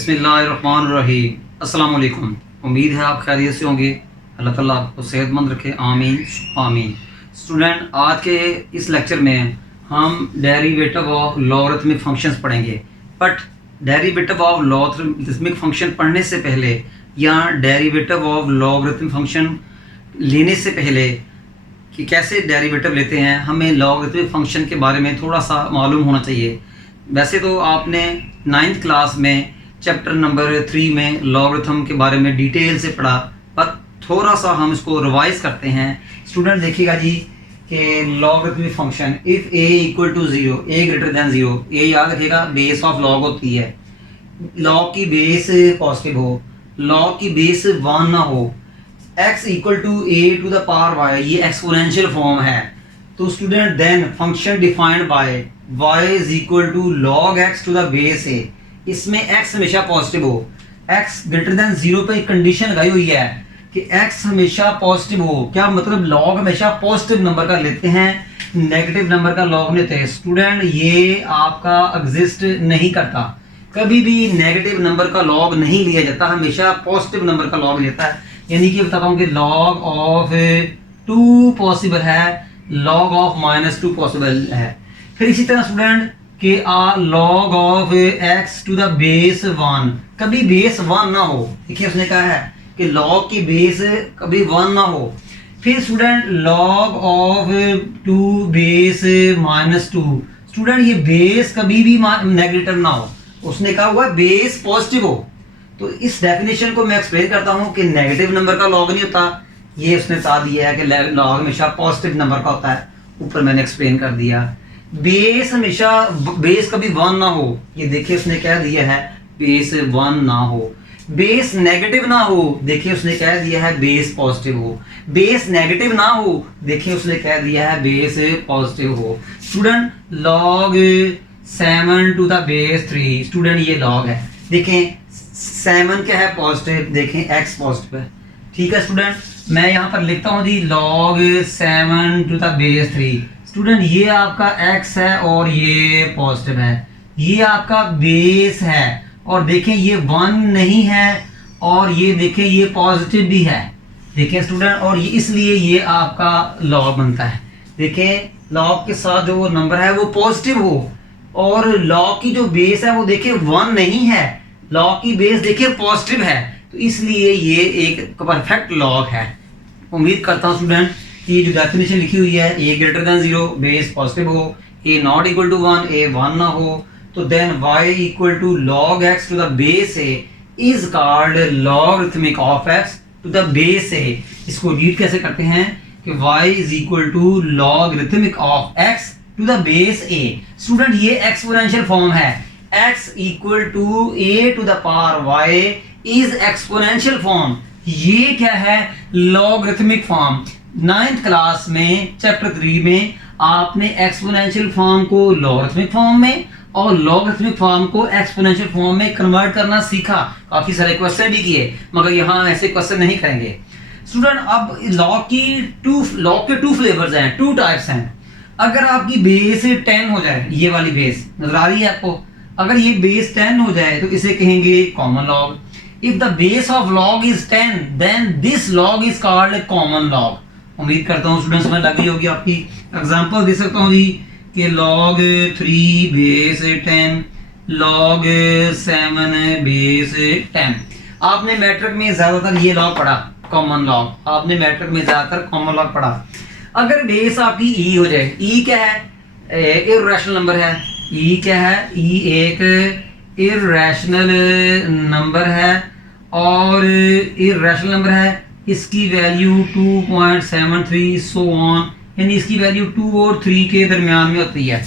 बिस्मिल्लाहिर्रहमानिर्रहीम। अस्सलाम वालेकुम। उम्मीद है आप खैरियत से होंगे। अल्लाह ताला आपको सेहतमंद रखे, आमीन आमीन। स्टूडेंट, आज के इस लेक्चर में हम डेरिवेटिव ऑफ लॉगरिथमिक फंक्शंस पढ़ेंगे। But derivative of logarithmic function पढ़ने से पहले या डेरिवेटिव ऑफ लॉगरिथमिक फंक्शन लेने से पहले कि कैसे डेरिवेटिव लेते हैं, हमें लॉगरिथमिक फंक्शन के बारे में थोड़ा सा मालूम होना चाहिए। वैसे तो आपने 9th क्लास में चैप्टर नंबर 3 में लॉगरिथम के बारे में डिटेल से पढ़ा, पर थोड़ा सा हम इसको रिवाइज करते हैं। स्टूडेंट देखिएगा जी कि logarithmic function if a equal to 0, a greater than 0, ये याद रखिएगा बेस ऑफ लॉग होती है। लॉग की बेस पॉजिटिव हो, लॉग की बेस 1 ना हो, x equal to a to the power y, ये एक्सपोनेंशियल फॉर्म है। तो student then function defined by y is equal to log x to the base a, इसमें x हमेशा पॉजिटिव हो। x ग्रेटर देन 0 पे condition लगाई हुई है कि x हमेशा पॉजिटिव हो। क्या मतलब? लॉग हमेशा पॉजिटिव नंबर का लेते हैं, नेगेटिव नंबर का लॉग लेते हैं। स्टूडेंट ये आपका एग्जिस्ट नहीं करता, कभी भी नेगेटिव नंबर का लॉग नहीं लिया जाता, हमेशा पॉजिटिव नंबर का लॉग लेता है। यानी कि बताता हूँ कि लॉग ऑफ 2 पॉसिबल है, लॉग ऑफ -2 पॉसिबल है। फिर इसी तरह स्टूडेंट कि log of x to the base 1, कभी बेस 1 ना हो। देखिए उसने कहा है कि लॉग की बेस कभी 1 ना हो। फिर student log of 2 base -2, student ये बेस कभी भी नेगेटिव ना हो। उसने कहा हुआ बेस पॉजिटिव हो। तो इस डेफिनेशन को मैं एक्सप्लेन करता हूँ कि नेगेटिव नंबर का लॉग नहीं होता, ये उसने बता दिया है कि लॉग हमेशा पॉजिटिव नंबर का होता है। ऊपर मैंने एक्सप्लेन कर दिया। बेस हमेशा, बेस कभी 1 ना हो, ये देखिए उसने कह दिया है बेस 1 ना हो। बेस नेगेटिव ना हो, देखिए उसने कह दिया है बेस पॉजिटिव हो। बेस नेगेटिव ना हो, देखिए उसने कह दिया है बेस पॉजिटिव हो। Student log 7 to the base 3, student ये लॉग है। देखें 7 क्या है? पॉजिटिव। देखें x पॉजिटिव है। ठीक है स्टूडेंट, मैं यहाँ पर लिखता हूँ जी log 7 to the base 3। Student ये आपका x है और ये पॉजिटिव है, ये आपका बेस है। और देखें ये 1 नहीं है और ये देखें ये पॉजिटिव भी है। देखें स्टूडेंट, और ये इसलिए ये आपका लॉग बनता है। देखें लॉग के साथ जो वो नंबर है वो पॉजिटिव हो, और लॉग की जो बेस है वो देखिए 1 नहीं है, लॉग की बेस देखिए पॉजिटिव है, तो इसलिए ये एक परफेक्ट लॉग है। उम्मीद करता हूँ स्टूडेंट कि जो डेफिनेशन लिखी हुई है a greater than 0, base positive हो, a not equal to 1, a 1 ना हो, तो then y equal to log x to the base a is called logarithmic of x to the base a। इसको रीड कैसे करते हैं कि y is equal to logarithmic of x to the base a। Student ये exponential form है, x equal to a to the power y is exponential form. ये क्या है? Logarithmic form. 9th क्लास में चैप्टर 3 में आपने एक्सपोनेंशियल फॉर्म को logarithmic form में और लॉगरिथमिक फॉर्म को एक्सपोनेंशियल फॉर्म में कन्वर्ट करना सीखा। काफी सारे क्वेश्चन भी किए, मगर यहाँ ऐसे क्वेश्चन नहीं करेंगे। स्टूडेंट अब लॉग के 2 फ्लेवर्स हैं, 2 टाइप्स हैं। अगर आपकी बेस 10 हो जाए, ये वाली बेस नजर आ रही है आपको, अगर ये बेस 10 हो जाए तो इसे कहेंगे common log. If the base of log is 10 then this log is called common log. उम्मीद करता हूँ स्टूडेंट्स में लगी होगी आपकी। एग्जांपल दे सकता हूँ जी कि log 3 बेस 10, log 7 बेस 10। आपने मैट्रिक में ज्यादातर ये लॉग पढ़ा, कॉमन लॉग। आपने मैट्रिक में ज्यादातर कॉमन लॉग पढ़ा। अगर बेस आपकी e हो जाए, e क्या है? इर्रेशनल नंबर है। e क्या है? e एक इर्रेशनल नंबर है, और इर्रेशनल नंबर है, इसकी वैल्यू 2.73 सो ऑन, यानी इसकी वैल्यू 2 और 3 के दरमियान में होती है।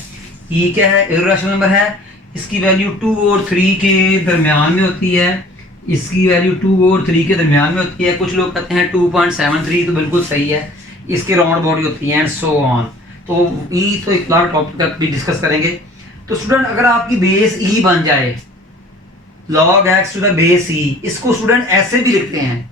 ये क्या है? इर्रेशनल नंबर है, इसकी वैल्यू 2 और 3 के दरमियान में होती है, इसकी वैल्यू 2 और 3 के दरमियान में होती है। कुछ लोग कहते हैं 2.73, तो बिल्कुल सही है, इसके राउंड बॉडी होती है, एंड सो ऑन। तो ई तो एक लाख टॉपिक का भी डिस्कस करेंगे। तो स्टूडेंट अगर आपकी बेस ई बन जाए, log x to the base e, इसको स्टूडेंट ऐसे भी लिखते हैं,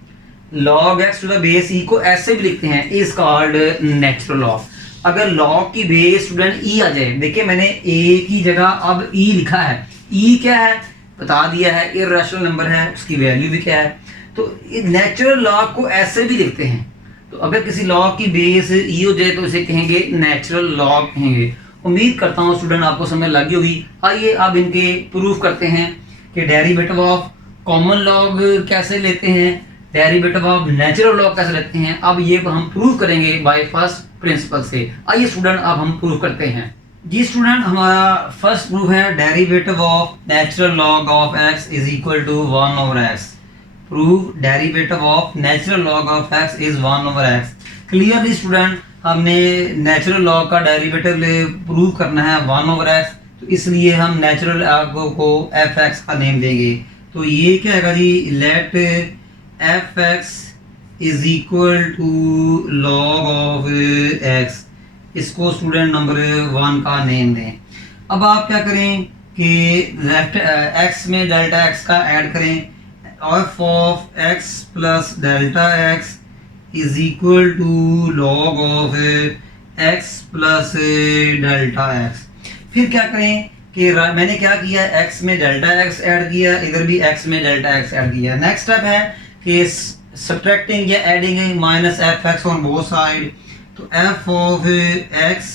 log x to the base e को ऐसे भी लिखते हैं, इज कॉल्ड नेचुरल लॉग। अगर log की बेस स्टूडेंट e आ जाए, देखिए मैंने a की जगह अब e लिखा है। e क्या है? बता दिया है, इर्रेशनल नंबर है, उसकी वैल्यू भी क्या है। तो नेचुरल लॉग को ऐसे भी लिखते हैं। तो अगर किसी लॉग की बेस ई हो जाए तो इसे कहेंगे नेचुरल लॉग कहेंगे। उम्मीद करता हूँ स्टूडेंट आपको समझ लगी होगी। आइए अब इनके प्रूफ करते हैं कि डेरिवेटिव ऑफ कॉमन लॉग कैसे लेते हैं, डेरिवेटिव ऑफ नेचुरल लॉग कैसे लेते हैं। अब ये हम प्रूव करेंगे बाय फर्स्ट प्रिंसिपल से। आइए स्टूडेंट अब हम प्रूव करते हैं। जी स्टूडेंट, हमारा फर्स्ट प्रूफ है derivative of natural log of x is equal to 1 over x। Prove derivative of natural log of x is 1 over x। Clearly student, हमने नेचुरल लॉग का डेरिवेटिव प्रूव करना है 1 over x, तो इसलिए हम natural log को f(x) का name देंगे। तो ये क्या है जी, let f(x) is equal to log of x। इसको स्टूडेंट नंबर 1 का नेम दें। अब आप क्या करें कि लेफ्ट x में डेल्टा x का ऐड करें। f of x plus delta x is equal to log of x plus delta x। फिर क्या करें कि मैंने क्या किया, x में डेल्टा x ऐड किया, इधर भी x में डेल्टा x ऐड किया। नेक्स्ट स्टेप है कि सब्ट्रैक्टिंग या adding minus f(x) on both side. तो f of x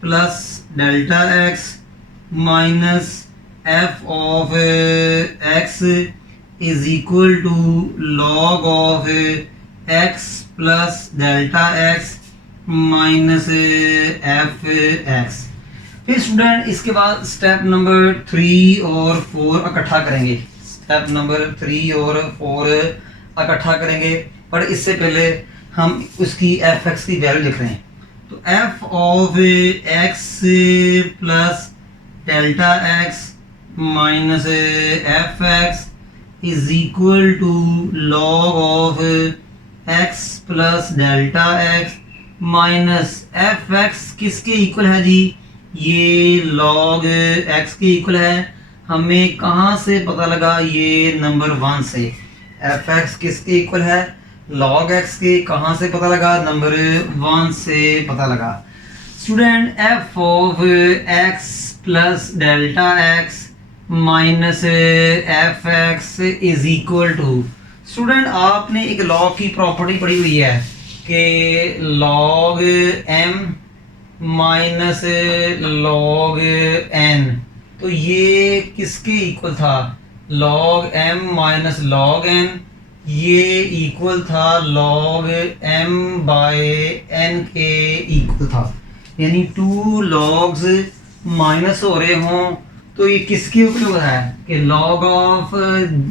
plus delta x minus f of x is equal to log of x plus delta x minus f(x). फिर student इसके बाद step number 3 और 4 इकट्ठा करेंगे। Step number 3 और 4 इकट्ठा करेंगे, पर इससे पहले हम उसकी f(x) की वैल्यू लिख रहे हैं। तो f of x plus delta x minus f(x) is equal to log of x plus delta x minus f(x) किसके इक्वल है जी, ये लॉग x के इक्वल है। हमें कहाँ से पता लगा, ये नंबर 1 से। f(x) किसके इक्वल है, log x के। कहाँ से पता लगा, नंबर 1 से पता लगा। Student f of x plus delta x minus f(x) is equal to, student आपने एक लॉग की प्रॉपर्टी पढ़ी हुई है कि log m minus log n। तो ये किसके इक्वल था, log m minus log n, ये इक्वल था log m बाय n के इक्वल था। यानी 2 logs माइनस हो रहे हों तो ये किसके इक्वल है कि log ऑफ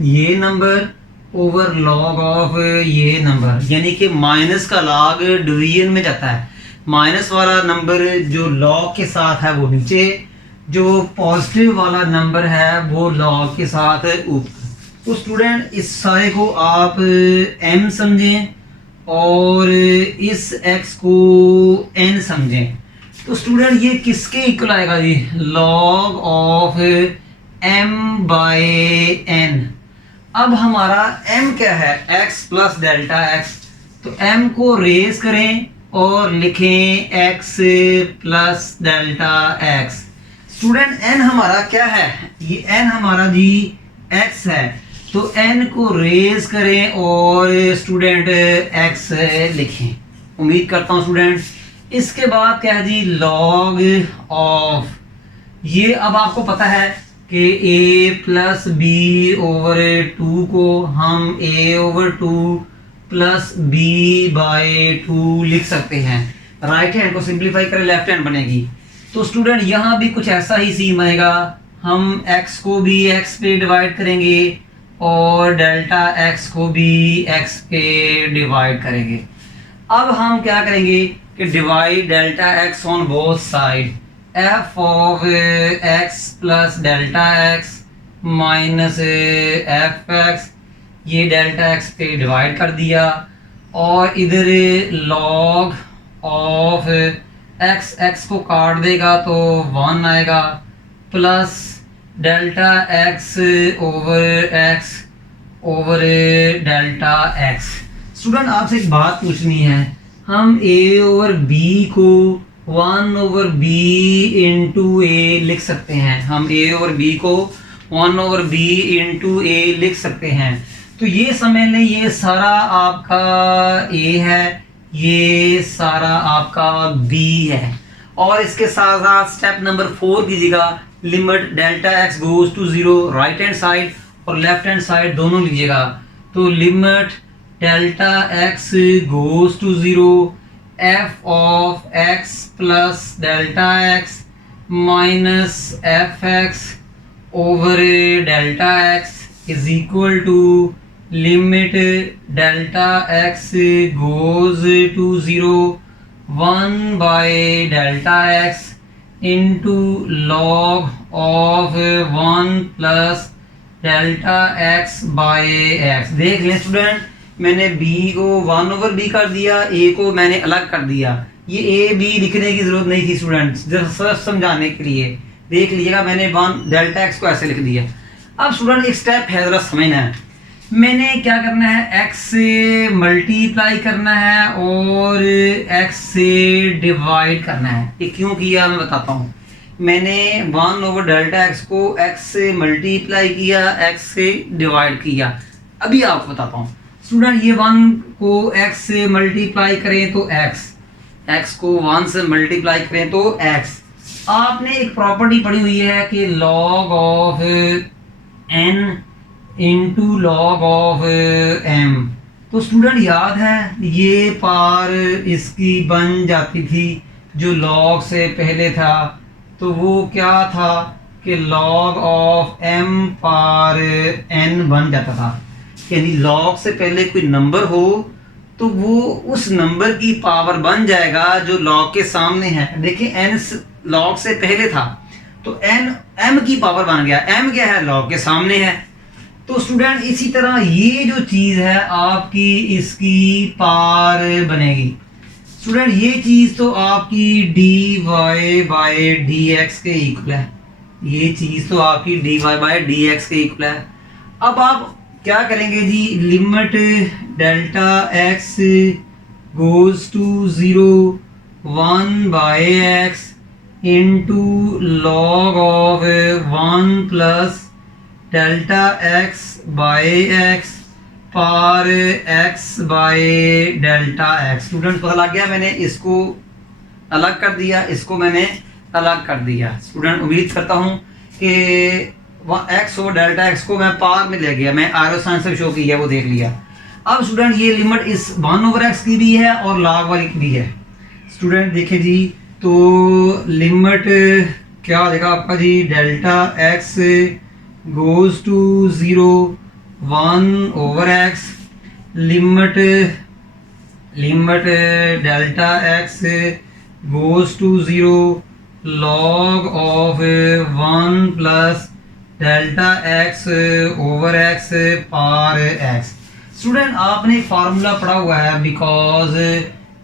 ये नंबर ओवर log ऑफ ये नंबर। यानी कि माइनस का log डिवीजन में जाता है। माइनस वाला नंबर जो log के साथ है वो नीचे, जो पॉजिटिव वाला नंबर है वो log के साथ ऊपर। तो स्टूडेंट इस सारे को आप m समझें और इस x को n समझें। तो स्टूडेंट ये किसके इक्वल आएगा जी, log of m by n। अब हमारा m क्या है, x प्लस डेल्टा x। तो m को रेज करें और लिखें x plus delta x। Student n हमारा क्या है, ये n हमारा जी x है। तो n को रेज करें और स्टूडेंट x लिखें। उम्मीद करता हूँ स्टूडेंट। इसके बाद क्या है जी, log ऑफ, ये अब आपको पता है कि a प्लस बी ओवर 2 को हम a over 2 plus b by 2 लिख सकते हैं। राइट हैंड को सिंप्लीफाई करें, लेफ्ट हैंड बनेगी। तो स्टूडेंट यहाँ भी कुछ ऐसा ही सीन बनेगा। हम x को भी x पे डिवाइड करेंगे और डेल्टा x को भी x पे डिवाइड करेंगे। अब हम क्या करेंगे कि divide delta x on both side. f of x plus delta x minus f(x), ये डेल्टा x पे डिवाइड कर दिया और इधर log ऑफ x को काट देगा तो 1 आएगा plus delta x over delta x। Student आपसे एक बात पूछनी है, हम a ओवर b को 1 ओवर b इंटू a लिख सकते हैं। हम a ओवर b को 1/b इंटू ए लिख सकते हैं। तो ये समझ लें ये सारा आपका a है, ये सारा आपका b है। और इसके साथ साथ स्टेप नंबर 4 कीजिएगा, limit delta x goes to 0 right hand side और लेफ्ट हैंड साइड दोनों लीजिएगा। तो limit delta x goes to 0 f of x plus delta x minus f x over delta x is equal to limit delta x goes to 0 1 by delta x into log of 1 plus delta x by x. देख लें student, मैंने b को 1/b कर दिया, a को मैंने अलग कर दिया। ये a b लिखने की जरूरत नहीं थी स्टूडेंट, सिर्फ समझाने के लिए। देख लीजिएगा मैंने 1 डेल्टा x को ऐसे लिख दिया। अब स्टूडेंट एक स्टेप है, जरा समझना है। मैंने क्या करना है, x से मल्टीप्लाई करना है और x से डिवाइड करना है। ये क्यों किया मैं बताता हूँ। मैंने 1/डेल्टा x को x से मल्टीप्लाई किया, x से डिवाइड किया। अभी आपको बताता हूँ स्टूडेंट, ये 1 को x से मल्टीप्लाई करें तो x को 1 से मल्टीप्लाई करें तो x। आपने एक प्रॉपर्टी पढ़ी हुई है कि log of n into log of m। तो स्टूडेंट याद है ये पार इसकी बन जाती थी जो log से पहले था, तो वो क्या था कि log ऑफ m पार n बन जाता था। यानी log से पहले कोई नंबर हो तो वो उस नंबर की पावर बन जाएगा जो log के सामने है। देखिए n log से पहले था तो n m की पावर बन गया। m क्या है, log के सामने है। तो स्टूडेंट इसी तरह ये जो चीज है आपकी इसकी पार बनेगी। स्टूडेंट ये चीज तो आपकी dy बाय dx के इक्वल है, ये चीज तो आपकी dy बाय dx के इक्वल है। अब आप क्या करेंगे जी, limit delta x goes to 0 1 by x into log of 1 plus delta x by x power x by delta x। Student पता लग गया, मैंने इसको अलग कर दिया, इसको मैंने अलग कर दिया। स्टूडेंट उम्मीद करता हूँ कि x और डेल्टा x को मैं पार में ले गया, मैं आरो साइन से शो किया वो देख लिया। अब स्टूडेंट ये लिमिट इस 1/x की भी है और log वाली की भी है। स्टूडेंट देखिए जी, तो लिमिट क्या हो जाएगा आपका जी, delta x goes to 0 1/x limit delta x goes to 0 log of 1 plus delta x over x power x। Student आपने एक फार्मूला पढ़ा हुआ है, because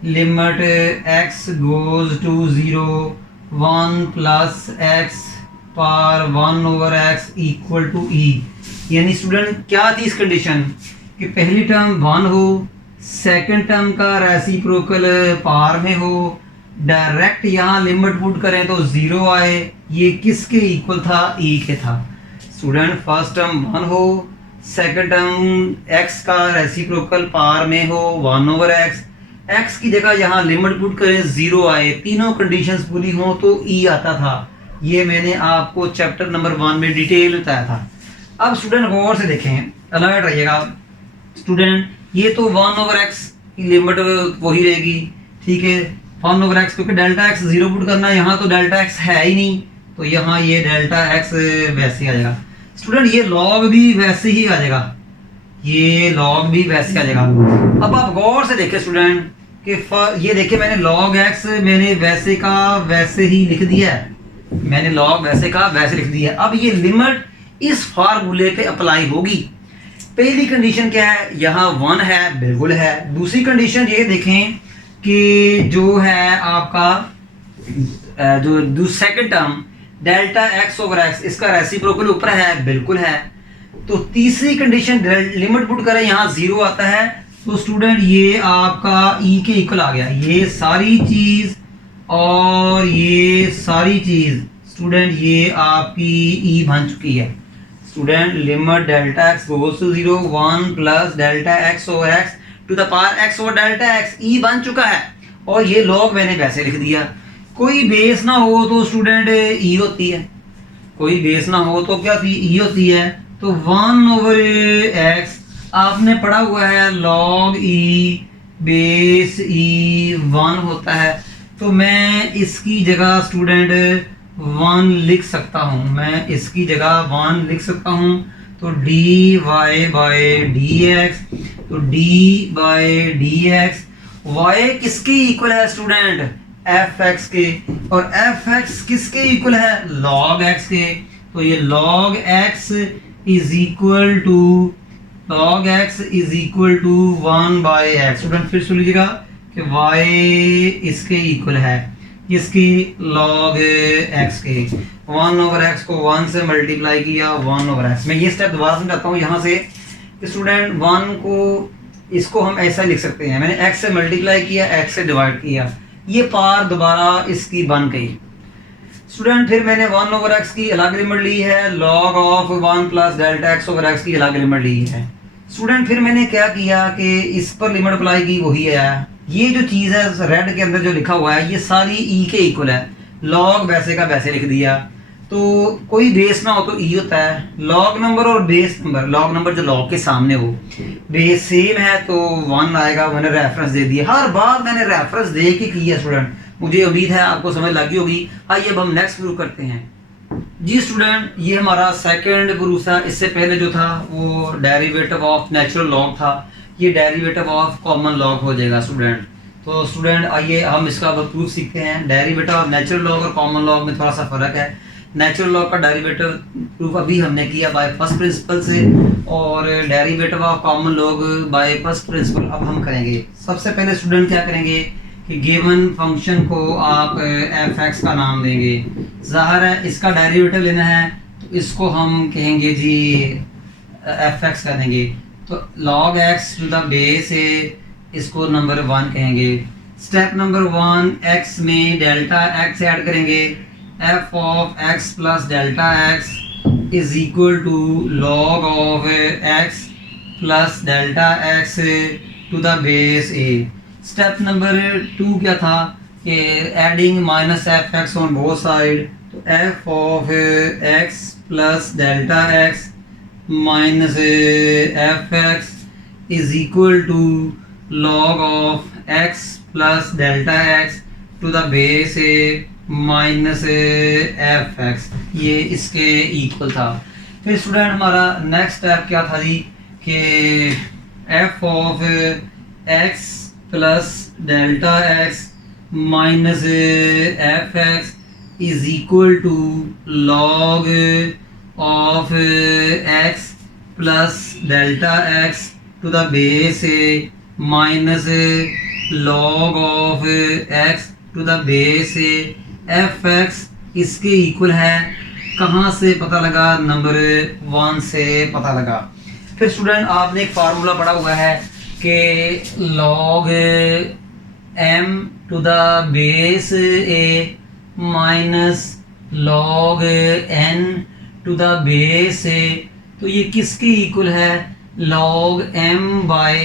limit x goes to 0 1 plus x power 1/x equal to e। यानी student क्या थी इस condition कि पहली टर्म 1 हो, सेकंड टर्म का रेसिप्रोकल पार में हो, डायरेक्ट यहाँ लिमिट पुट करें तो 0 आए। ये किसके इक्वल था, e के था। स्टूडेंट फर्स्ट टर्म 1 हो, सेकंड टर्म x का रेसिप्रोकल पार में हो 1/x, x की जगह यहाँ लिमिट पुट करें 0 आए, तीनों कंडीशंस पूरी हो तो e आता था। ये मैंने आपको चैप्टर नंबर 1 में डिटेल बताया था। अब स्टूडेंट गौर से देखें, अलर्ट रहिएगा। स्टूडेंट ये तो 1/x की लिमिट वही रहेगी, ठीक है 1/x, क्योंकि डेल्टा x 0 पुट करना है, यहाँ तो डेल्टा x है ही नहीं, तो यहाँ ये डेल्टा x वैसे ही आ जाएगा। स्टूडेंट ये log भी वैसे ही आ जाएगा, ये log भी वैसे आ जाएगा। अब आप गौर से देखें स्टूडेंट कि ये देखिए मैंने log x मैंने वैसे का वैसे ही लिख दिया है, मैंने log वैसे का वैसे लिख दिया। अब ये लिमिट इस फार्मूले पे अप्लाई होगी। पहली कंडीशन क्या है, यहाँ 1 है, बिल्कुल है। दूसरी कंडीशन ये देखें कि जो है आपका जो second term delta x over x, इसका रेसिप्रोकल ऊपर है, बिल्कुल है। तो तीसरी कंडीशन लिमिट पुट करें, यहाँ 0 आता है, तो स्टूडेंट ये आपका e के इक्वल आ गया। ये सारी चीज और ये सारी चीज स्टूडेंट ये आपकी e बन चुकी है। Student limit delta x goes to 0 1 plus delta x over x to the power x over delta x e बन चुका है और ये लॉग मैंने वैसे लिख दिया। कोई बेस ना हो तो स्टूडेंट ई होती है, कोई बेस ना हो तो क्या थी ई होती है। तो 1 ओवर एक्स आपने पढ़ा हुआ है लॉग ई बेस ई 1 होता है। तो मैं इसकी जगह स्टूडेंट 1 लिख सकता हूँ, मैं इसकी जगह 1 लिख सकता हूँ। तो d y by d x, तो d by d x y किसके इक्वल है स्टूडेंट एफ एक्स के, और एफ एक्स किसके इक्वल है लॉग एक्स के। तो ये log x is equal to log x is equal to 1 by x. Student फिर सुन लीजिएगा कि y इसके इक्वल है इसकी log x के। 1 ओवर x को 1 से मल्टीप्लाई किया 1 ओवर x। मैं ये स्टेप दोबारा समझाता हूँ यहाँ से कि स्टूडेंट 1 को इसको हम ऐसा लिख सकते हैं, मैंने x से मल्टीप्लाई किया x से डिवाइड किया, ये पार दोबारा इसकी बन गई। स्टूडेंट फिर मैंने 1 ओवर x की अलग लिमिट ली है, log of 1 plus delta x over x की अलग लिमिट ली है। स्टूडेंट फिर मैंने क्या किया कि इस पर लिमिट अप्लाई की, वही है ये जो चीज़ है रेड के अंदर जो लिखा हुआ है ये सारी ई के इक्वल है। लॉग वैसे का वैसे लिख दिया, तो कोई बेस ना हो तो ई होता है। लॉग नंबर और बेस नंबर, लॉग नंबर जो लॉग के सामने हो, बेस सेम है तो 1 आएगा। मैंने रेफरेंस दे दिया, हर बार मैंने रेफरेंस दे के किया स्टूडेंट, मुझे उम्मीद है आपको समझ लगी होगी। आइए अब हम नेक्स्ट प्रूफ करते हैं। जी स्टूडेंट ये हमारा सेकंड प्रूफ था। इससे पहले जो था वो डेरिवेटिव ऑफ नेचुरल लॉग था, ये डेरिवेटिव ऑफ कॉमन लॉग हो जाएगा स्टूडेंट। तो स्टूडेंट आइए हम इसका प्रूफ सीखते हैं। डेरिवेटिव ऑफ नेचुरल लॉग और कॉमन लॉग में थोड़ा सा फर्क है। नेचुरल लॉग का डेरिवेटिव प्रूफ अभी हमने किया बाय फर्स्ट प्रिंसिपल से, और derivative of common log by first principle अब हम करेंगे। सबसे पहले स्टूडेंट क्या करेंगे कि गिवन फंक्शन को आप एफ एक्स का नाम देंगे। ज़ाहिर है इसका डेरिवेटिव लेना है तो इसको हम कहेंगे जी एफ एक्स कर देंगे। तो log x to the base है, इसको नंबर 1 कहेंगे। स्टेप नंबर 1 x में डेल्टा x ऐड करेंगे। f of x plus delta x is equal to log of x plus delta x to the base a। Step number 2 क्या था कि adding minus f x on both side, तो f of x plus delta x minus f x is equal to log of x plus delta x to the base a minus f x, ये इसके equal था। फिर student हमारा next step क्या था जी कि f of x plus delta x minus f x is equal to log of x plus delta x to the base a minus log of x to the base a. F x इसके इक्वल है, कहाँ से पता लगा number 1 से पता लगा। फिर स्टूडेंट आपने एक फार्मूला पढ़ा हुआ है कि log m to the base a minus log n to the base a, तो ये किसके इक्वल है log m by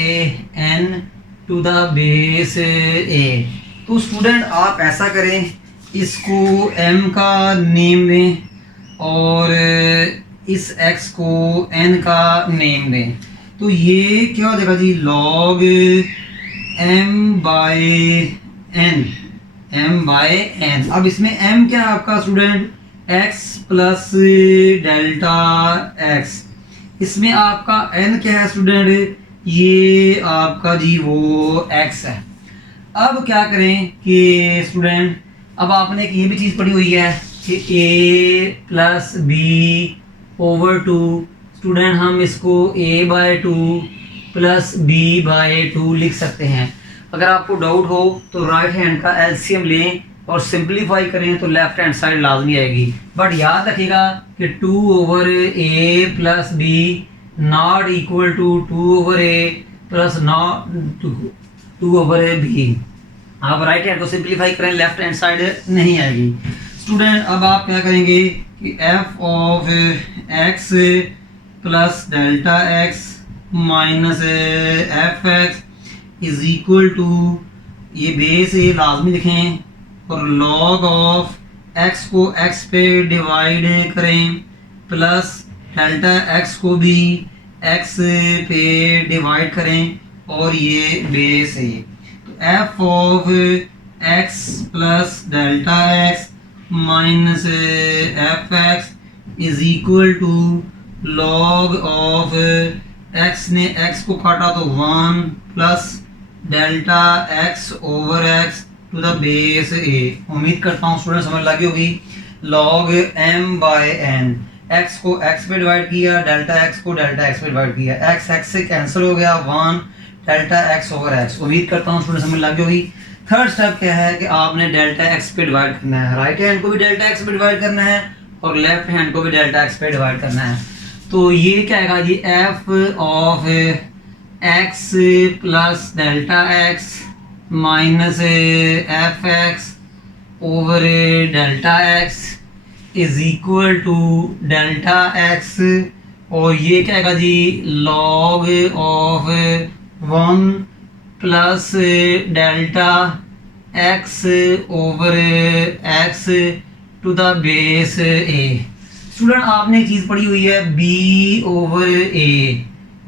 n to the base a। तो स्टूडेंट आप ऐसा करें, इसको m का नेम दें और इस x को n का नेम दें। तो ये क्या हो जाएगा जी log m बाय n। अब इसमें m क्या है आपका student x plus delta x, इसमें आपका n क्या है स्टूडेंट ये आपका जी वो x है। अब क्या करें कि स्टूडेंट अब आपने एक ये भी चीज़ पढ़ी हुई है कि a plus b over 2, student हम इसको a by 2 plus b by 2 लिख सकते हैं। अगर आपको डाउट हो तो राइट हैंड का एलसीएम लें और सिंपलीफाई करें तो लेफ्ट हैंड साइड लाजमी आएगी। बट याद रखिएगा कि 2 over a plus b not equal to 2 over a plus not 2 over b। आप राइट हैंड को सिंपलीफाई करें, लेफ्ट हैंड साइड नहीं आएगी। स्टूडेंट अब आप क्या करेंगे कि f of x plus delta x minus f x is equal to, ये बेस ए लाजमी लिखें और लॉग ऑफ एक्स को एक्स पे डिवाइड करें प्लस डेल्टा एक्स को भी एक्स पे डिवाइड करें और ये बेस ए। तो f of x plus delta x minus f x is equal to log of x ने एक्स को काटा तो 1 plus delta x over x to the base a. उम्मीद करता हूँ स्टूडेंट समझ लगी होगी। Log m by n, x को x पे डिवाइड किया, डेल्टा x को डेल्टा x पे डिवाइड किया, x x से कैंसिल हो गया, 1 डेल्टा x ओवर x। उम्मीद करता हूँ स्टूडेंट समझ लगी होगी। थर्ड स्टेप क्या है कि आपने डेल्टा x पे डिवाइड करना है, राइट हैंड को भी डेल्टा x पे डिवाइड करना है और लेफ्ट हैंड को भी डेल्टा x पे डिवाइड करना है। तो ये क्या आएगा जी, f of x plus delta x minus f x over delta x is equal to delta x, और ये क्या आएगा जी, log of 1 plus delta x over x to the base a। Student आपने एक चीज़ पढ़ी हुई है b ओवर a,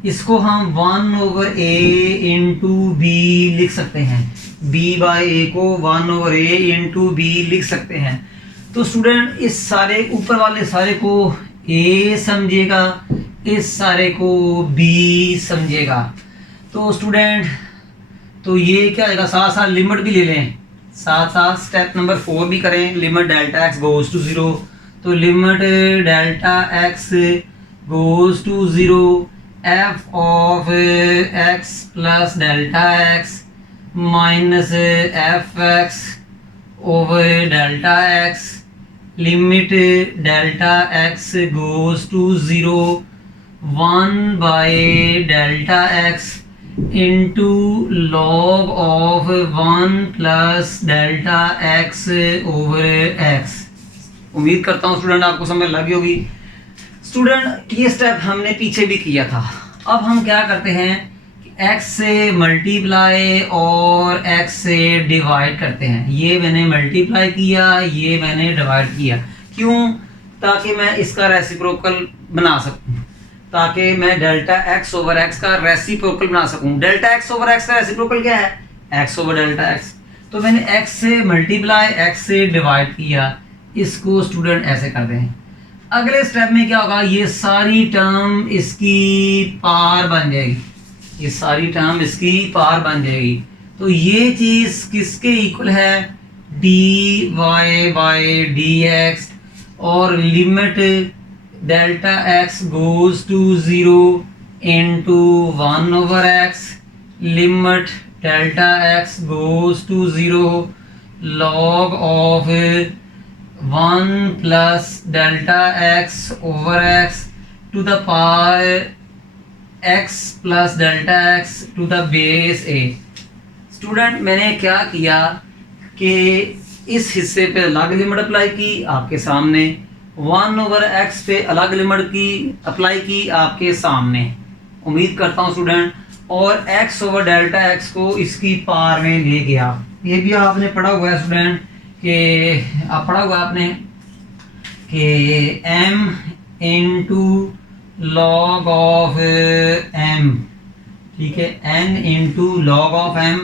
इसको हम 1 ओवर a इंटू b लिख सकते हैं, b बाई a को 1 ओवर a इंटू b लिख सकते हैं। तो स्टूडेंट इस सारे ऊपर वाले सारे को a समझिएगा, इस सारे को b समझिएगा। तो स्टूडेंट तो ये क्या आएगा, साथ साथ लिमिट भी ले लें, साथ साथ स्टेप नंबर 4 भी करें। Limit delta x goes to 0, तो limit delta x goes to 0 f of x plus delta x minus f x over delta x, limit delta x goes to 0 1 by delta x into log of 1 plus delta x over x। उम्मीद करता हूँ student आपको समझ लगी होगी। Student ये step हमने पीछे भी किया था। अब हम क्या करते हैं कि x से मल्टीप्लाई और x से डिवाइड करते हैं। ये मैंने मल्टीप्लाई किया, ये मैंने डिवाइड किया, क्यों? ताकि मैं इसका रेसिप्रोकल बना सकूं, ताकि मैं डेल्टा x ओवर x का रेसिप्रोकल बना सकूं। डेल्टा x ओवर x का रेसिप्रोकल क्या है? x over delta x। तो मैंने x से मल्टीप्लाई x से डिवाइड किया, इसको स्टूडेंट ऐसे कर दें। अगले स्टेप में क्या होगा, ये सारी टर्म इसकी पार बन जाएगी, ये सारी टर्म इसकी पार बन जाएगी। तो ये चीज़ किसके इक्वल है? dy बाई डी एक्स, और limit delta x goes to 0 into 1 over x, limit delta x goes to 0 log of 1 plus delta x over x to the power x plus delta x to the base a। Student मैंने क्या किया कि इस हिस्से पे अलग limit apply की आपके सामने, 1 ओवर x पे अलग लिमिट की अप्लाई की आपके सामने। उम्मीद करता हूँ स्टूडेंट, और x ओवर डेल्टा x को इसकी पार में ले गया। ये भी आपने पढ़ा हुआ है स्टूडेंट कि आप पढ़ा हुआ आपने कि m into log of m, ठीक है, n into log of m।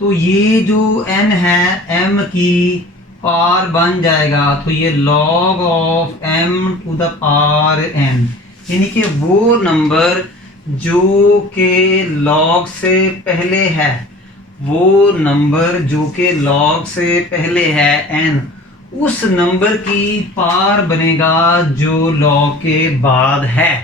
तो ये जो n है m की पार बन जाएगा, तो ये log of m to the power n, यानी कि वो नंबर जो के लॉग से पहले है, वो नंबर जो के लॉग से पहले है n, उस नंबर की पार बनेगा जो लॉग के बाद है।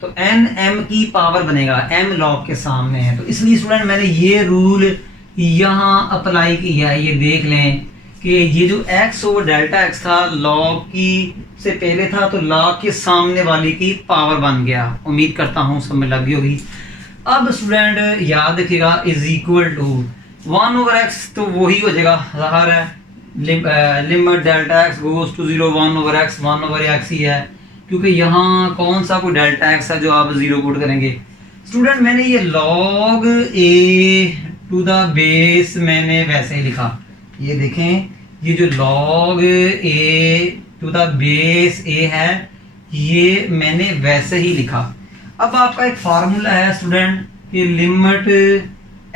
तो n m की पावर बनेगा, m लॉग के सामने है। तो इसलिए स्टूडेंट मैंने ये रूल यहाँ अप्लाई किया है। ये देख लें कि ये जो x ओवर डेल्टा x था लॉग की से पहले था, तो लॉग के सामने वाली की पावर बन गया। उम्मीद करता हूँ समझ लगी होगी। अब स्टूडेंट याद रखिएगा, is equal to 1 over x, तो वही हो जाएगा, ज़ाहिर है limit delta x goes to 0 1 over x, 1 over x ही है, क्योंकि यहाँ कौन सा कोई डेल्टा एक्स है जो आप 0 पुट करेंगे। स्टूडेंट मैंने ये log a to the base मैंने वैसे ही लिखा, ये देखें, ये जो log a to the base a है ये मैंने वैसे ही लिखा। अब आपका एक फार्मूला है स्टूडेंट कि limit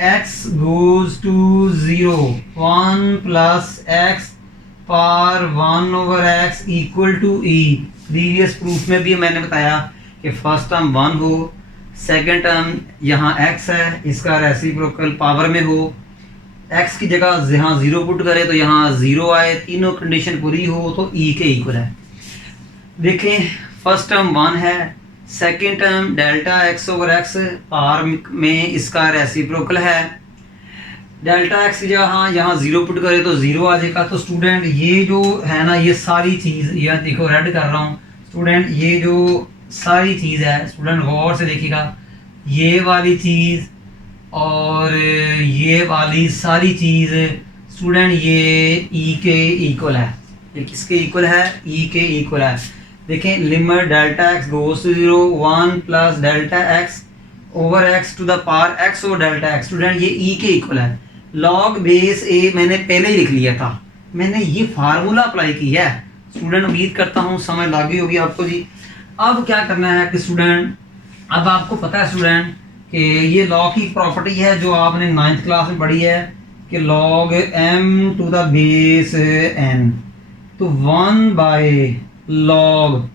x goes to 0 1 plus x power 1 over x equal to e। Previous proof में भी मैंने बताया कि फर्स्ट टर्म 1 हो, सेकेंड टर्म यहाँ x है, इसका रेसिप्रोकल पावर में हो, x की जगह यहाँ 0 पुट करे तो यहाँ 0 आए, तीनों कंडीशन पूरी हो तो e के इक्वल है। देखें फर्स्ट टर्म 1 है, second term delta x over x power में इसका रेसिप्रोकल है, डेल्टा एक्स की जगह यहाँ 0 पुट करे तो 0 आ जाएगा। तो स्टूडेंट ये जो है ना ये सारी चीज़, ये देखो रेड कर रहा हूँ स्टूडेंट, ये जो सारी चीज़ है स्टूडेंट गौर से देखिएगा, ये वाली चीज़ और ये वाली सारी चीज़ स्टूडेंट ये ई के इक्वल है। ये किसके इक्वल है? ई के इक्वल है। देखें limit delta x goes to 0 1 plus delta x over x to the power x over delta x. Student ये ई के इक्वल है। लॉग बेस ए मैंने पहले ही लिख लिया था, मैंने ये फार्मूला अप्लाई किया है। स्टूडेंट उम्मीद करता हूँ समझ लग गई होगी आपको जी। अब क्या करना है कि स्टूडेंट, अब आपको पता है स्टूडेंट कि ये लॉग की प्रॉपर्टी है जो आपने 9th क्लास में पढ़ी है कि log m to the base n, तो 1 बाय लॉग,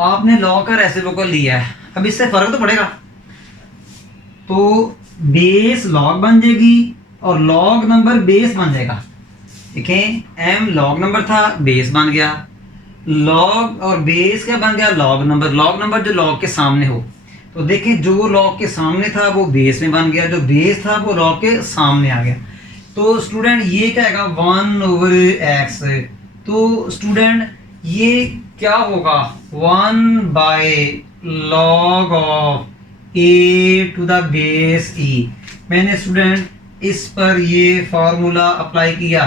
आपने लॉग का रेसिप्रोकल लिया है। अब इससे फर्क तो पड़ेगा, तो बेस लॉग बन जाएगी और लॉग नंबर बेस बन जाएगा। देखें m लॉग नंबर था, बेस बन गया, लॉग और बेस क्या बन गया? Log number. लॉग नंबर जो लॉग के सामने हो, तो देखें जो लॉग के सामने था वो बेस में बन गया, जो बेस था वो लॉग के सामने आ गया। तो स्टूडेंट ये क्या आएगा? 1 ओवर x। तो स्टूडेंट ये क्या होगा? 1 by log of a to the base e। मैंने स्टूडेंट इस पर ये फार्मूला अप्लाई किया।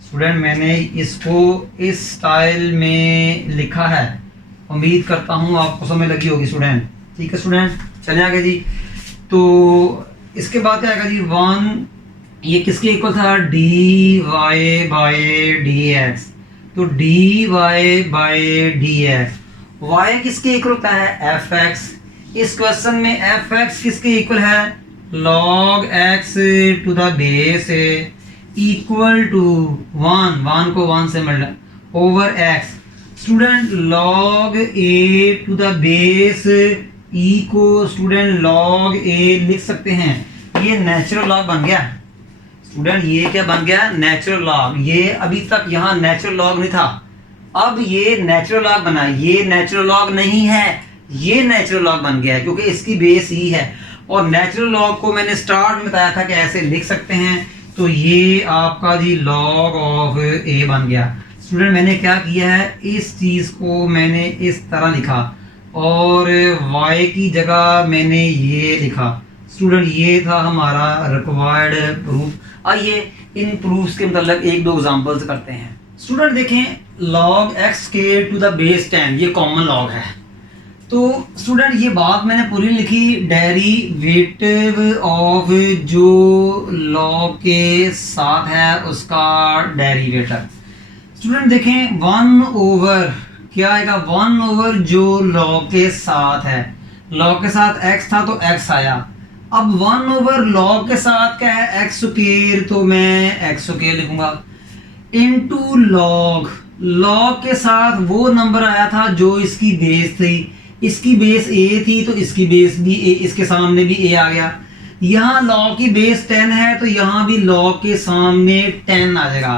स्टूडेंट मैंने इसको इस स्टाइल में लिखा है, उम्मीद करता हूँ आपको समझ लगी होगी स्टूडेंट। ठीक है स्टूडेंट, चले आगे जी। तो इसके बाद क्या आएगा जी? 1, ये किसके इक्वल था? D y by d x. तो d y by d x, y किसके इक्वल होता है? F x. इस क्वेश्चन में एफ एक्स किसके इक्वल है? log x to the base equal to 1 को 1 से multiply over x। Student log a to the base e को स्टूडेंट log a लिख सकते हैं, ये नेचुरल लॉग बन गया। स्टूडेंट ये क्या बन गया? Natural log. ये अभी तक यहाँ नेचुरल लॉग नहीं था, अब ये नेचुरल लॉग बना। ये नेचुरल लॉग नहीं है, ये नेचुरल लॉग बन गया है क्योंकि इसकी बेस ही है। और नेचुरल लॉग को मैंने स्टार्ट में बताया था कि ऐसे लिख सकते हैं, तो ये आपका जी लॉग ऑफ ए बन गया। स्टूडेंट मैंने क्या किया है, इस चीज़ को मैंने इस तरह लिखा और y की जगह मैंने ये लिखा। स्टूडेंट ये था हमारा रिक्वायर्ड प्रूफ। आइए इन प्रूफ्स के मतलब 1-2 एग्जांपल्स करते हैं। स्टूडेंट देखें log x के टू द बेस 10 ये कॉमन लॉग है। तो स्टूडेंट ये बात मैंने पूरी लिखी, डेरिवेटिव ऑफ जो लॉग के साथ है उसका डेरिवेटिव। स्टूडेंट देखें 1 ओवर क्या आएगा? 1 ओवर जो लॉग के साथ है, लॉग के साथ x था तो x आया। अब 1 ओवर लॉग के साथ क्या है? x स्क्वायर, तो मैं x स्क्वायर लिखूंगा इनटू लॉग। लॉग के साथ वो नंबर आया था जो इसकी बेस थी, इसकी बेस a थी तो इसकी बेस भी a, इसके सामने भी a आ गया। यहाँ लॉग की बेस 10 है तो यहाँ भी लॉग के सामने 10 आ जाएगा।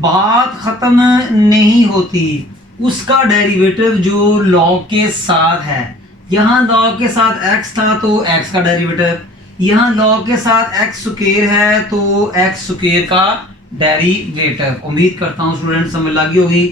बात खत्म नहीं होती, उसका डेरिवेटिव जो लॉग के साथ है, यहाँ लॉग के साथ x था तो x का डेरिवेटिव, यहाँ लॉग के साथ x स्क्वायर है तो x स्क्वायर का डेरिवेटिव। उम्मीद करता हूँ स्टूडेंट समझ लगी होगी।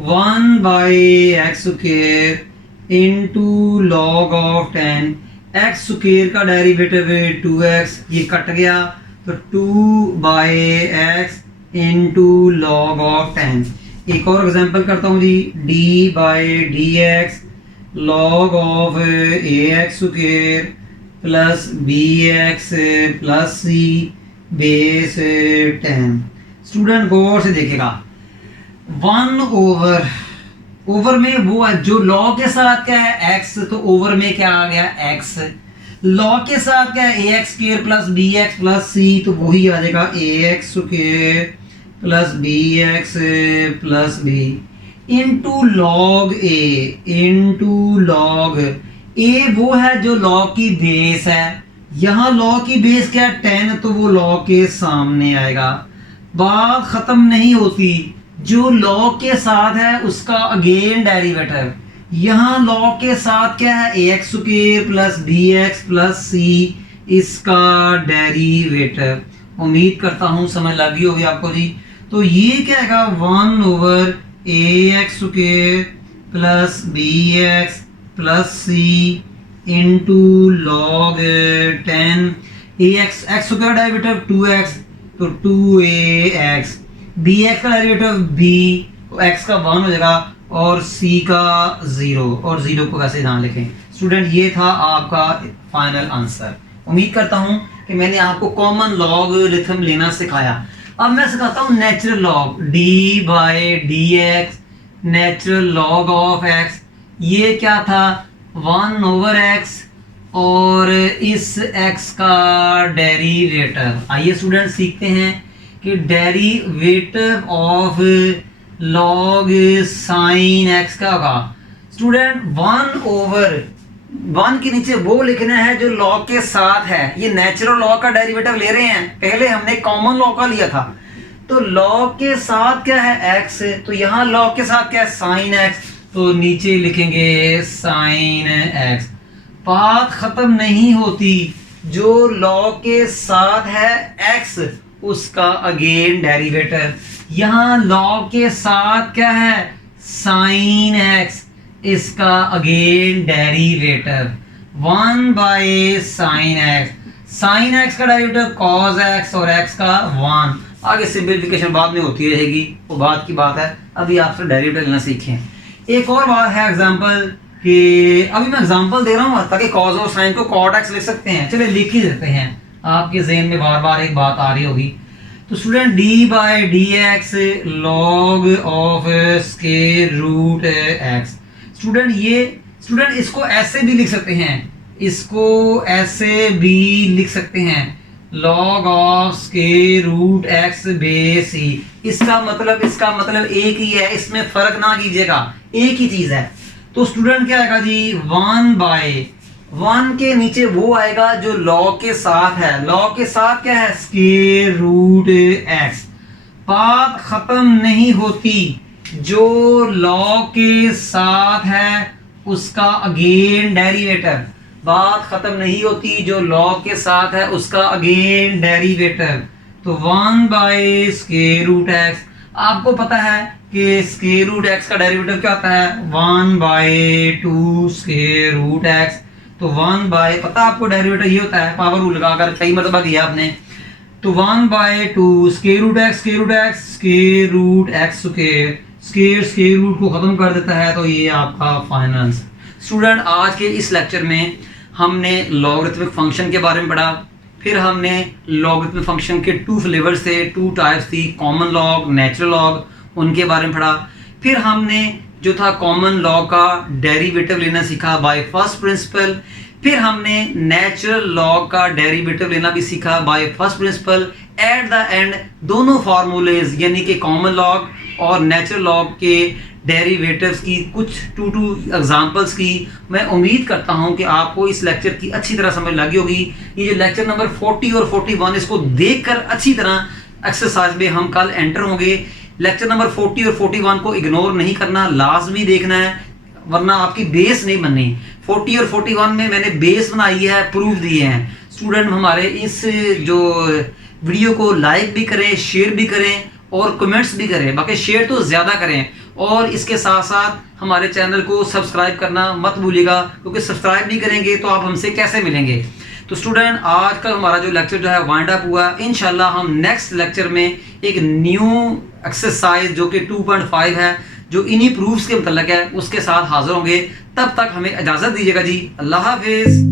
1 by x square into log of 10, x square का डेरिवेटिव 2x, ये कट गया तो 2 by x into log of 10। एक और एग्जांपल करता हूँ जी, d by d x log of ax square plus bx plus c base 10। Student गौर से देखेगा, 1 ओवर में वो जो लॉग के साथ क्या है x, तो ओवर में क्या आ गया x, लॉग के साथ क्या है ax square plus bx plus c, तो वही आ जाएगा ax square plus bx plus b into log a वो है जो लॉग की बेस है, यहाँ लॉग की बेस क्या है 10, तो वो लॉग के सामने आएगा। बात खत्म नहीं होती, जो लॉग के साथ है उसका अगेन डेरिवेटिव, यहाँ लॉग के साथ क्या है ax square plus bx plus c, इसका डेरिवेटिव। उम्मीद करता हूँ समझ लगी होगी आपको जी। तो ये क्या है 1 over ax square plus bx plus c into log 10 ax, x square derivative 2x, तो 2ax, bx का डेरिवेटिव b, x का 1 हो जाएगा और c का 0, और 0 को कैसे ध्यान लिखें। स्टूडेंट ये था आपका फाइनल आंसर। उम्मीद करता हूँ कि मैंने आपको कॉमन लॉगरिथम लेना सिखाया। अब मैं सिखाता हूँ natural log, d by d x, natural log of x, ये क्या था 1 ओवर x और इस x का डेरिवेटिव। आइए स्टूडेंट सीखते हैं कि derivative of log sign x का होगा। स्टूडेंट 1 ओवर 1 के नीचे वो लिखना है जो लॉग के साथ है। ये नेचुरल लॉग का डेरिवेटिव ले रहे हैं, पहले हमने कॉमन लॉग का लिया था। तो लॉग के साथ क्या है x, तो यहाँ लॉग के साथ क्या है साइन x, तो नीचे लिखेंगे साइन x। बात खत्म नहीं होती, जो लॉग के साथ है x उसका अगेन डेरिवेटिव, यहाँ लॉग के साथ क्या है साइन x, इसका again derivative 1 by sine x। Sine x का डेरिवेटिव cos x और x का 1। आगे सिंपलीफिकेशन बाद में होती रहेगी, वो बात की बात है। अभी आपसे डेरिवेटिव लेना सीखें। एक और बात है एग्जांपल कि अभी मैं एग्जांपल दे रहा हूँ ताकि cos और sin को cot x लिख सकते हैं। चलिए लिख ही देते हैं, आपके ज़हन में बार बार एक बात आ रही होगी। तो student d by d x log of square root x। Student इसको ऐसे भी लिख सकते हैं, इसको ऐसे भी लिख सकते हैं log of square root x base c। इसका मतलब एक ही है, इसमें फर्क ना कीजिएगा, एक ही चीज है। तो स्टूडेंट क्या आएगा जी 1 बाई 1 के नीचे वो आएगा जो लॉग के साथ है। लॉग के साथ क्या है स्क्वायर रूट x। बात खत्म नहीं होती, जो लॉग के साथ है उसका अगेन डेरिवेटिव। बात खत्म नहीं होती, जो लॉग के साथ है उसका अगेन डेरिवेटिव। तो 1 बाई स्क्वायर रूट x। आपको पता है कि स्क्वायर रूट x का डेरिवेटिव क्या होता है 1 बाई 2 स्क्वायर रूट x। तो 1 बाई, पता आपको डेरिवेटिव ये होता है, पावर रूल लगाकर कई मरतबा किया आपने। तो 1 by 2 square root x square root x square root को खत्म कर देता है। तो ये आपका फाइनल आंसर। स्टूडेंट आज के इस लेक्चर में हमने लॉगरिथमिक फंक्शन के बारे में पढ़ा, फिर हमने लॉगरिथमिक फंक्शन के 2 फ्लेवर्स थे, 2 टाइप्स थी, कॉमन लॉग, नेचुरल लॉग, उनके बारे में पढ़ा। फिर हमने जो था कॉमन लॉग का डेरिवेटिव लेना सीखा बाय फर्स्ट प्रिंसिपल। फिर हमने नेचुरल लॉग का डेरिवेटिव लेना भी सीखा by first principle. At the end दोनों फार्मूलेज यानी कि कॉमन लॉग और नेचुरल लॉग के डेरिवेटिव्स की कुछ 2 एग्जांपल्स की मैं उम्मीद करता हूं कि आपको इस लेक्चर की अच्छी तरह समझ लगी होगी। ये जो लेक्चर नंबर 40 और 41 इसको देखकर अच्छी तरह एक्सरसाइज में हम कल एंटर होंगे। लेक्चर नंबर 40 और 41 को इग्नोर नहीं करना, लाजमी देखना है, वरना आपकी बेस नहीं बननी। 40 और 41 में मैंने बेस बनाई है, प्रूफ दिए हैं। स्टूडेंट हमारे इस जो वीडियो को लाइक भी करें, शेयर भी करें और कमेंट्स भी करें, बाकी शेयर तो ज़्यादा करें। और इसके साथ साथ हमारे चैनल को सब्सक्राइब करना मत भूलिएगा, क्योंकि सब्सक्राइब नहीं करेंगे तो आप हमसे कैसे मिलेंगे। तो स्टूडेंट आज का हमारा जो लेक्चर जो है वाइंड अप हुआ। इंशाल्लाह हम नेक्स्ट लेक्चर में एक न्यू एक्सरसाइज जो कि 2.5 है जो इन्हीं प्रूफ्स के मतलब है उसके साथ हाजिर होंगे। तब तक हमें इजाज़त दीजिएगा जी। अल्लाह हाफिज़।